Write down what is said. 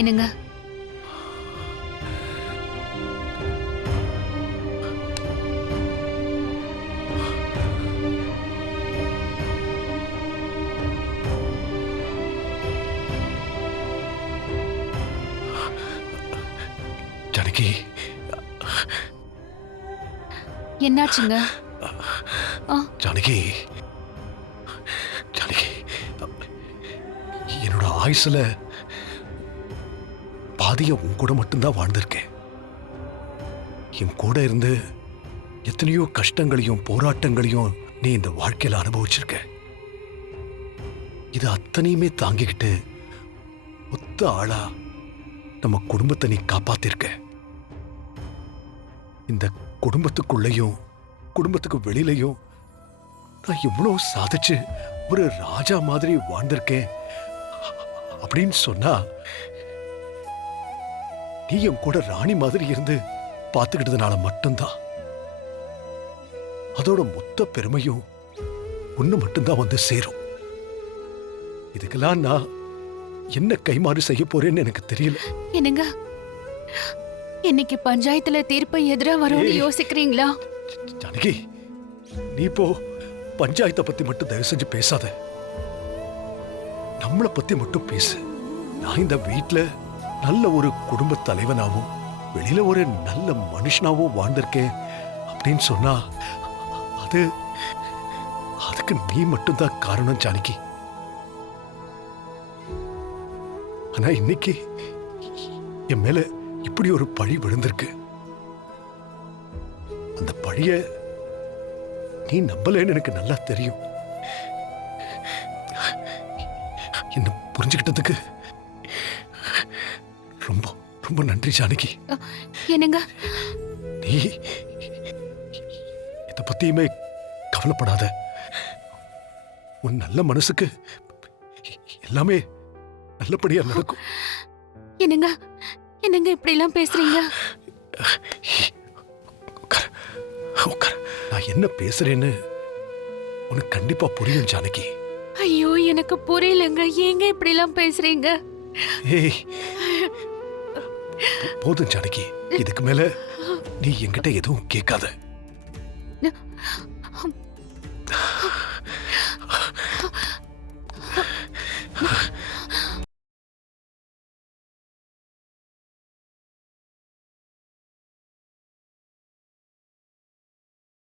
என்னங்க? ஜானகி, என்னாச்சுங்க? ஜானகி, ஜானகி, என்னோட ஆயுசுல பாதிய உன் கூட மட்டும்தான் வாழ்ந்திருக்கேன். என் கூட இருந்து எத்தனையோ கஷ்டங்களையும் போராட்டங்களையும் நீ இந்த வாழ்க்கையில அனுபவிச்சிருக்க. இது அத்தனையுமே தாங்கிக்கிட்டு ஒத்த ஆளா நம்ம குடும்பத்தை நீ காப்பாத்திருக்க. இந்த குடும்பத்துக்குள்ளேயும் குடும்பத்துக்கு வெளியிலையும் நான் எவ்வளவு சாதிச்சு ஒரு ராஜா மாதிரி வாழ்ந்திருக்கேன் அப்படின்னு சொன்னா, நீ என் கூட ராணி மாதிரி இருந்து பார்த்துக்கிட்டதுனால மட்டும்தான். அதோட மொத்த பெருமையும் ஒண்ணு மட்டும்தான் வந்து சேரும். இதுக்கெல்லாம் நான் என்ன கைமாறு செய்ய போறேன்னு எனக்கு தெரியல. என்னங்க, இன்னைக்கு பஞ்சாயத்துல தீர்ப்பு எதிரா வரும்னு யோசிக்கிறீங்களா? ஜானகி, நீ இப்போ பஞ்சாயத்தை பத்தி மட்டும் தயவு செஞ்சு பேசாத. நம்மளை பத்தி மட்டும் பேசு. நான் இந்த வீட்டுல நல்ல ஒரு குடும்ப தலைவனாவும் வெளியில ஒரு நல்ல மனுஷனாவும் வாழ்ந்திருக்கேன் அப்படின்னு சொன்னா அதுக்கு நீ மட்டும்தான் காரணம் ஜானகி. ஆனா இன்னைக்கு என் மேல இப்படி ஒரு பழி விழுந்திருக்கு. அந்த பழிய நீ நம்பலன்னு எனக்கு நல்லா தெரியும். என்ன புரிஞ்சுக்கிட்டதுக்கு ரொம்ப ரொம்ப நன்றி ஜானகி. என்னங்க, நீ இத பத்தியுமே கவலைப்படாத. உன் நல்ல மனசுக்கு எல்லாமே நல்லபடியா நடக்கும். என்னங்க, என்னங்க இப்படி எல்லாம் பேசுறீங்க? உட்கார். நான் என்ன பேசுறேன்னு உனக்கு கண்டிப்பா புரியும் ஜானகி. ஐயோ, எனக்கு புரியலங்க. ஏங்க இப்படி எல்லாம் பேசுறீங்க? ஏய், போதும் ஜானகி. இதுக்கு மேல நீ என்கிட்ட எதுவும் கேட்காத.